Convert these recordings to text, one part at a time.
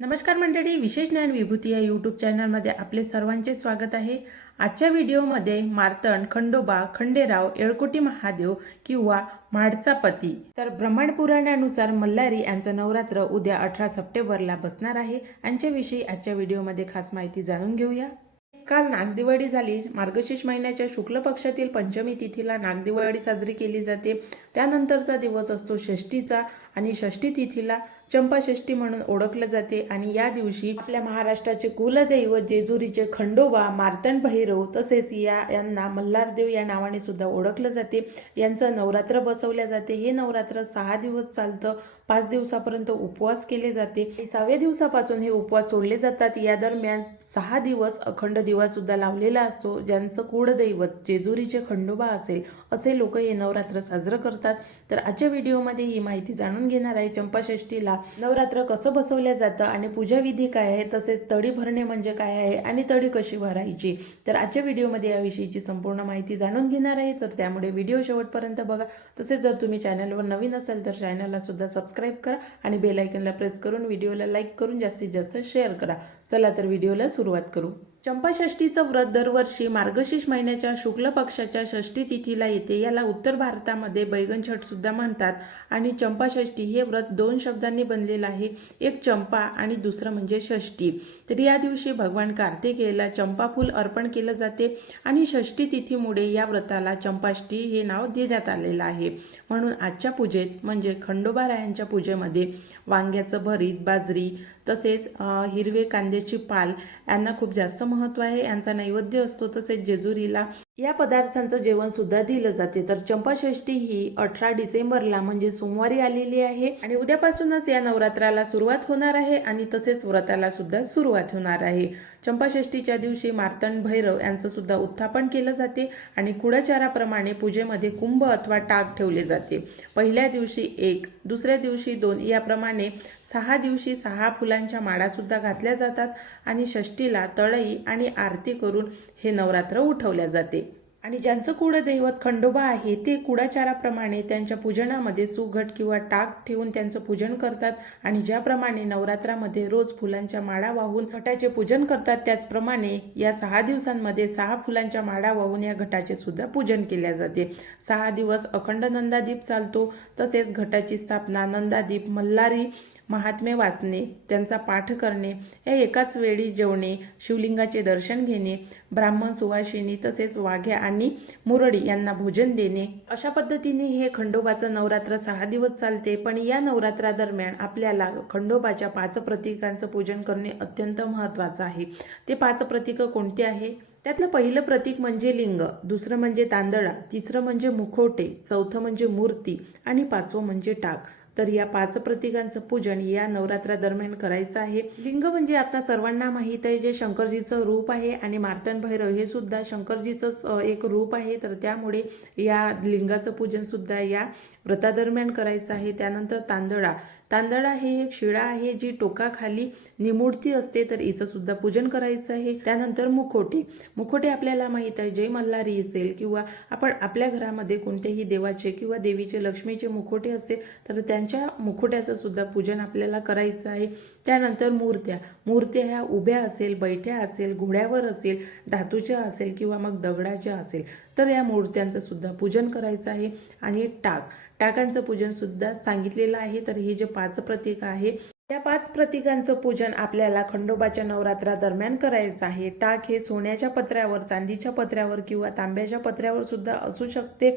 नमस्कार मंडळी विशेष ज्ञान विभूती या यूट्यूब चॅनलमध्ये आपले सर्वांचे स्वागत आहे. आजच्या व्हिडिओमध्ये मार्तण खंडोबा खंडेराव येळकोटी महादेव किंवा म्हाडचा पती. तर ब्रह्मांड पुराणानुसार मल्हारी यांचं नवरात्र उद्या अठरा सप्टेंबरला बसणार आहे. यांच्याविषयी आजच्या व्हिडिओमध्ये खास माहिती जाणून घेऊया. काल नागदिवाळी झाली. मार्गशीर्ष महिन्याच्या शुक्ल पक्षातील पंचमी तिथीला नागदिवाळी साजरी केली जाते. त्यानंतरचा दिवस असतो षष्टीचा आणि षष्टी तिथीला चंपाषष्ठी म्हणून ओळखलं जाते आणि या दिवशी आपल्या महाराष्ट्राचे कुलदैवत जेजुरीचे खंडोबा मार्तंड भैरव तसेच या यांना मल्हारदेव या नावाने सुद्धा ओळखलं जाते. यांचं नवरात्र बसवल्या जाते. हे नवरात्र सहा दिवस चालतं. पाच दिवसापर्यंत उपवास केले जाते. सहाव्या दिवसापासून हे उपवास सोडले जातात. या दरम्यान सहा दिवस अखंड दिवा सुद्धा लावलेला असतो. ज्यांचं कुळदैवत जेजुरीचे खंडोबा असेल असे लोक हे नवरात्र साजरं करतात. तर आजच्या व्हिडिओमध्ये ही माहिती जाणून घेणार आहे. चंपाषष्ठीला नवरात्र कसं बसवलं जातं आणि पूजाविधी काय आहे तसेच तडी भरणे म्हणजे काय आहे आणि तळी कशी भरायची? तर आजच्या व्हिडिओमध्ये याविषयीची संपूर्ण माहिती जाणून घेणार आहे. तर त्यामुळे व्हिडिओ शेवटपर्यंत बघा. तसेच जर तुम्ही चॅनलवर नवीन असाल तर चॅनलला सुद्धा सबस्क्राईब करा आणि बेलायकनला प्रेस करून व्हिडिओला लाईक करून जास्तीत जास्त शेअर करा. चला तर व्हिडिओला सुरुवात करू. चंपाषष्ठीचं व्रत दरवर्षी मार्गशीर्ष महिन्याच्या शुक्ल पक्षाच्या षष्ठी तिथीला येते. याला उत्तर भारतामध्ये बैगन छठ सुद्धा म्हणतात आणि चंपाषष्ठी हे व्रत दोन शब्दांनी बनलेलं आहे. एक चंपा आणि दुसरं म्हणजे षष्ठी. तर या दिवशी भगवान कार्तिकेयला चंपाफूल अर्पण केलं जाते आणि षष्ठी तिथीमुळे या व्रताला चंपाष्टी हे नाव देण्यात आलेलं आहे. म्हणून आजच्या पूजेत म्हणजे खंडोबारायांच्या पूजेमध्ये वांग्याचं भरीत बाजरी तसेच हिरवे कांद्याची पाल यांना खूप जास्त महत्त्व आहे. यांचा नैवेद्य असतो तसेच जेजुरीला या पदार्थांचं जेवण सुद्धा दिलं जाते. तर चंपाषष्ठी ही अठरा डिसेंबरला म्हणजे सोमवारी आलेली आहे आणि उद्यापासूनच या नवरात्राला सुरुवात होणार आहे आणि तसेच व्रताला सुद्धा सुरुवात होणार आहे. चंपाषष्ठीच्या दिवशी मार्तंड भैरव यांचं सुद्धा उत्थापन केलं जाते आणि कुडाचाराप्रमाणे पूजेमध्ये कुंभ अथवा टाक ठेवले जाते. पहिल्या दिवशी एक दुसऱ्या दिवशी दोन याप्रमाणे सहा दिवशी सहा फुलांच्या माळासुद्धा घातल्या जातात आणि षष्टीला तळई आणि आरती करून हे नवरात्र उठवल्या जाते. आणि ज्यांचं कुळदैवत खंडोबा आहे ते कुडाचाराप्रमाणे त्यांच्या पूजनामध्ये सुघट किंवा टाक ठेवून त्यांचं पूजन करतात आणि ज्याप्रमाणे नवरात्रामध्ये रोज फुलांच्या माळा वाहून घटाचे पूजन करतात त्याचप्रमाणे या सहा दिवसांमध्ये सहा फुलांच्या माळा वाहून या घटाचे सुद्धा पूजन केल्या जाते. सहा दिवस अखंड नंदादीप चालतो तसेच घटाची स्थापना नंदादीप मल्हारी महात्मे वाचणे त्यांचा पाठ करणे या एकाच वेळी जेवणे शिवलिंगाचे दर्शन घेणे ब्राह्मण सुवासिनी तसेच वाघ्या आणि मुरडी यांना भोजन देणे. अशा पद्धतीने हे खंडोबाचं नवरात्र सहा दिवस चालते पण या नवरात्रादरम्यान आपल्याला खंडोबाच्या पाच प्रतीकांचं पूजन करणे अत्यंत महत्त्वाचं आहे. ते पाच प्रतीकं कोणते आहे? त्यातलं पहिलं प्रतीक म्हणजे लिंग दुसरं म्हणजे तांदळा तिसरं म्हणजे मुखोटे चौथं म्हणजे मूर्ती आणि पाचवं म्हणजे टाक. तर या पाच प्रतीकांचं पूजन या नवरात्रादरम्यान करायचं आहे. लिंग म्हणजे आता सर्वांना माहीत आहे जे शंकरजीचं रूप आहे आणि मार्तन भैरव हे सुद्धा शंकरजीचंच एक रूप आहे. तर त्यामुळे या लिंगाचं पूजन सुद्धा या व्रतादरम्यान करायचं आहे. त्यानंतर तांदळा. तांदळा हे एक शिळा आहे जी टोकाखाली निमुडती असते तर हिचं सुद्धा पूजन करायचं आहे. त्यानंतर मुखोटे. मुखोटे आपल्याला माहीत आहे जय मल्हारी असेल किंवा आपण आपल्या घरामध्ये कोणत्याही देवाचे किंवा देवीचे लक्ष्मीचे मुखोटे असते तर त्यांच्या मुखोट्याचं सुद्धा पूजन आपल्याला करायचं आहे. त्यानंतर मूर्त्या. मूर्त्या ह्या उभ्या असेल बैठ्या असेल घोड्यावर असेल धातूच्या असेल किंवा मग दगडाच्या असेल. तर या मूर्त्यांचं सुद्धा पूजन करायचं आहे आणि टाक. टाकांचं पूजन सुद्धा सांगितलेलं आहे. तर हे जे पाच प्रतीक आहे त्या पाच प्रतीकांचं पूजन आपल्याला खंडोबाच्या नवरात्रादरम्यान करायचं आहे. टाक हे सोन्याच्या पत्र्यावर चांदीच्या पत्र्यावर किंवा तांब्याच्या पत्र्यावर सुद्धा असू शकते.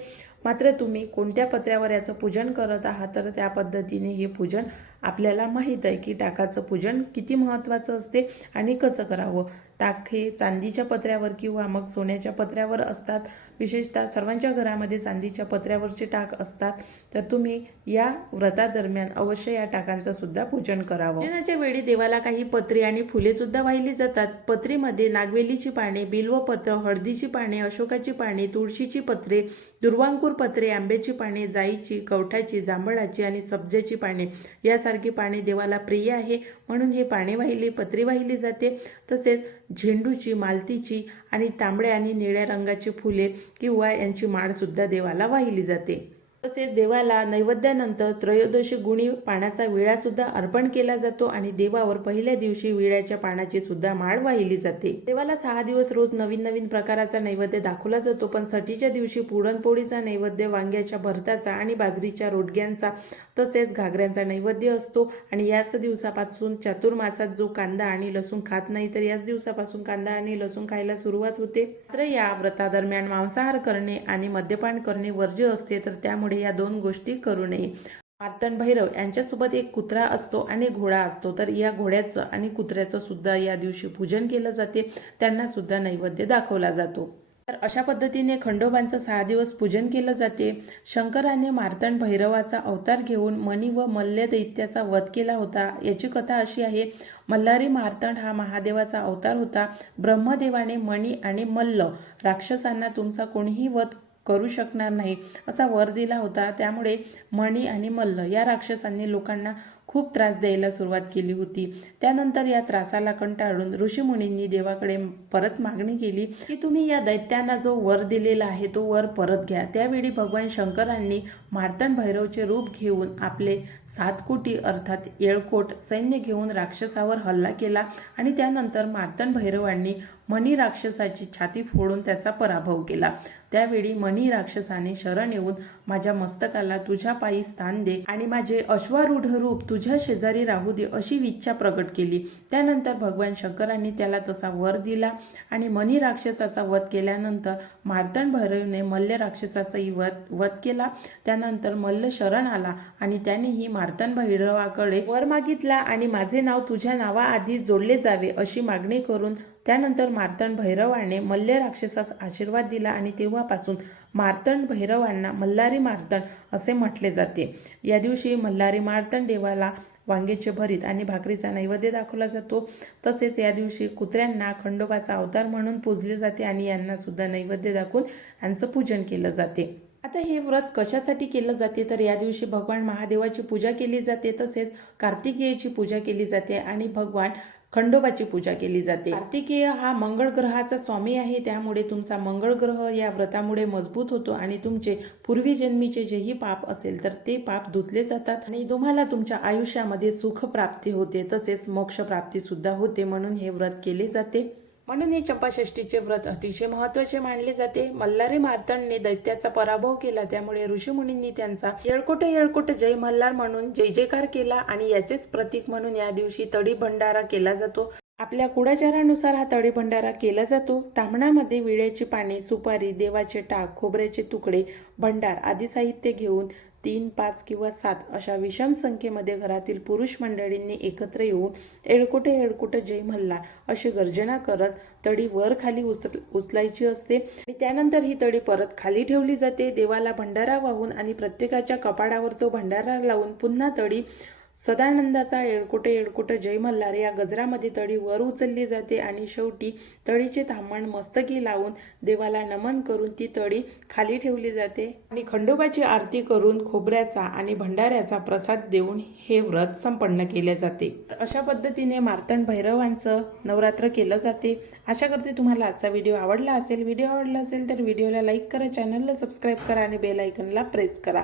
मात्र तुम्ही कोणत्या पत्र्यावर याचं पूजन करत आहात तर त्या पद्धतीने हे पूजन आपल्याला माहीत आहे की टाकाचं पूजन किती महत्त्वाचं असते आणि कसं करावं. टाक हे चांदीच्या पत्र्यावर किंवा मग सोन्याच्या पत्र्यावर असतात. विशेषतः सर्वांच्या घरामध्ये चांदीच्या पत्र्यावरचे टाक असतात. तर तुम्ही या व्रतादरम्यान अवश्य या टाकांचं सुद्धा पूजन करावं. पूजनाच्या वेळी देवाला काही पत्री आणि फुले सुद्धा वाहिली जातात. पत्रीमध्ये नागवेलीची पाने बिल्वपत्र हळदीची पाने अशोकाची पाने तुळशीची पत्रे दुर्वांकूर पत्रे आंब्याची पाने जाईची कवठाची जांभळाची आणि सब्जाची पाने यासारखी पाने देवाला प्रिय आहे. म्हणून हे पाने वाहिली पत्री वाहिली जाते. तसेच झेंडूची मालतीची आणि तांबड्या आणि निळ्या रंगाची फुले किंवा यांची माळसुद्धा देवाला वाहिली जाते. तसेच देवाला नैवेद्यानंतर त्रयोदशी गुणी पाण्याचा विळासुद्धा अर्पण केला जातो आणि देवावर पहिल्या दिवशी विळ्याच्या पाण्याची सुद्धा माळ वाहिली जाते. देवाला सहा दिवस रोज नवीन नवीन प्रकाराचा नैवेद्य दाखवला जातो पण सटीच्या दिवशी पुरणपोळीचा नैवेद्य वांग्याच्या भरताचा आणि बाजरीच्या रोडग्यांचा तसेच घागऱ्यांचा नैवेद्य असतो. आणि याच दिवसापासून चातुर्मासात जो कांदा आणि लसूण खात नाही तर याच दिवसापासून कांदा आणि लसूण खायला सुरुवात होते. मात्र या व्रतादरम्यान मांसाहार करणे आणि मद्यपान करणे वर्ज्य असते तर त्यामुळे या दोन गोष्टी करू नये. मार्तंड भैरव यांच्यासोबत एक कुत्रा असतो आणि घोडा असतो. तर या घोड्याचं आणि कुत्र्याचं सुद्धा या दिवशी पूजन केलं जाते. त्यांना सुद्धा नैवेद्य दाखवला जातो. तर अशा पद्धतीने खंडोबांचं सहा दिवस पूजन केलं जाते. शंकराने मार्तंड भैरवाचा अवतार घेऊन मणी व मल्ल दैत्याचा वध केला होता. याची कथा अशी आहे. मल्हारी मार्तंड हा महादेवाचा अवतार होता. ब्रह्मदेवाने मणी आणि मल्ल राक्षसांना तुमचा कोणीही वध करू शकणार नाही. असा वर दिला होता. त्यामुळे मणी आणि मल्ल या राक्षसांनी लोकांना खूप त्रास द्यायला सुरुवात केली होती. त्यानंतर या त्रासाला कंटाळून ऋषीमुनींनी देवाकडे परत मागणी केली की तुम्ही या दैत्यांना जो वर दिलेला आहे तो वर परत घ्या. त्यावेळी भगवान शंकरांनी मार्तंड भैरवचे रूप घेऊन आपले सात कोटी अर्थात येळकोट सैन्य घेऊन राक्षसावर हल्ला केला आणि त्यानंतर मार्तंड भैरवांनी मणी राक्षसाची छाती फोडून त्याचा पराभव केला. त्यावेळी मणी राक्षसाने शरण येऊन माझ्या मस्तकाला तुझ्या पायी स्थान दे आणि माझे अश्वारूढ रूप तुझ्या शेजारी राहू दे अशी इच्छा प्रकट केली. त्यानंतर भगवान शंकरांनी त्याला तसा वर दिला आणि मणी राक्षसाचा वध केल्यानंतर मार्तण भैरवने मल्ल राक्षसाचाही वध वध केला. त्यानंतर मल्ल शरण आला आणि त्यानेही मार्तण भैरवाकडे वर मागितला आणि माझे नाव तुझ्या नावाआधी जोडले जावे अशी मागणी करून त्यानंतर मार्तंड भैरवाने मल्ल राक्षसास आशीर्वाद दिला आणि तेव्हापासून मार्तंड भैरवांना मल्हारी मार्तंड असे म्हटले जाते. या दिवशी मल्हारी मार्तंड देवाला वांग्याचे भरीत आणि भाकरीचा नैवेद्य दाखवला जातो. तसेच या दिवशी कुत्र्यांना खंडोबाचा अवतार म्हणून पूजले जाते आणि यांना सुद्धा नैवेद्य दाखवून यांचं पूजन केलं जाते. आता हे व्रत कशासाठी केलं जाते? तर या दिवशी भगवान महादेवाची पूजा केली जाते. तसेच कार्तिकेयची पूजा केली जाते आणि भगवान खंडोबाची पूजा केली जाते. कार्तिकेय हा मंगळ ग्रहाचा स्वामी आहे. त्यामुळे तुमचा मंगळ ग्रह या व्रतामुळे मजबूत होतो आणि तुमचे पूर्वी जन्मीचे जेही पाप असेल तर ते पाप धुतले जातात. आणि तुम्हाला तुमच्या आयुष्यामध्ये सुख प्राप्ती होते. तसेच मोक्ष प्राप्ती सुद्धा होते म्हणून हे व्रत केले जाते. म्हणून हे चंपाषष्टीचे व्रत अतिशय महत्त्वाचे मानले जाते. मल्हारी मार्तंडने दैत्याचा पराभव केला. त्यामुळे ऋषीमुनींनी त्यांचा येळकोट येळकोट जय मल्हार म्हणून जय जयकार केला आणि याचेच प्रतीक म्हणून या दिवशी तडी भंडारा केला जातो. आपल्या कुडाचारानुसार हा तळी भंडारा केला जातो. तांबणामध्ये विड्याची पाने सुपारी देवाचे टाक खोबऱ्याचे तुकडे भंडार आदी साहित्य घेऊन तीन पाच किंवा सात अशा विषम संख्येमध्ये घरातील पुरुष मंडळींनी एकत्र येऊन एळकोटे एळकोटे जय मल्हार अशी गर्जना करत तडी वर खाली उचल उचलायची असते. आणि त्यानंतर ही तडी परत खाली ठेवली जाते. देवाला भंडारा वाहून आणि प्रत्येकाच्या कपाडावर तो भंडारा लावून पुन्हा तडी सदानंदाचा एळकोटे एळकोटे जय मल्हार या गजरामध्ये तळी वर उचलली जाते आणि शेवटी तळीचे थांबण मस्तकी लावून देवाला नमन करून ती तडी खाली ठेवली जाते. आणि खंडोबाची आरती करून खोबऱ्याचा आणि भंडाऱ्याचा प्रसाद देऊन हे व्रत संपन्न केले जाते. अशा पद्धतीने मार्तंड भैरवांचं नवरात्र केलं जाते. आशा करते तुम्हाला आजचा व्हिडिओ आवडला असेल. व्हिडिओ आवडला असेल तर व्हिडिओला लाईक करा चॅनलला सबस्क्राईब करा आणि बेल आयकनला प्रेस करा.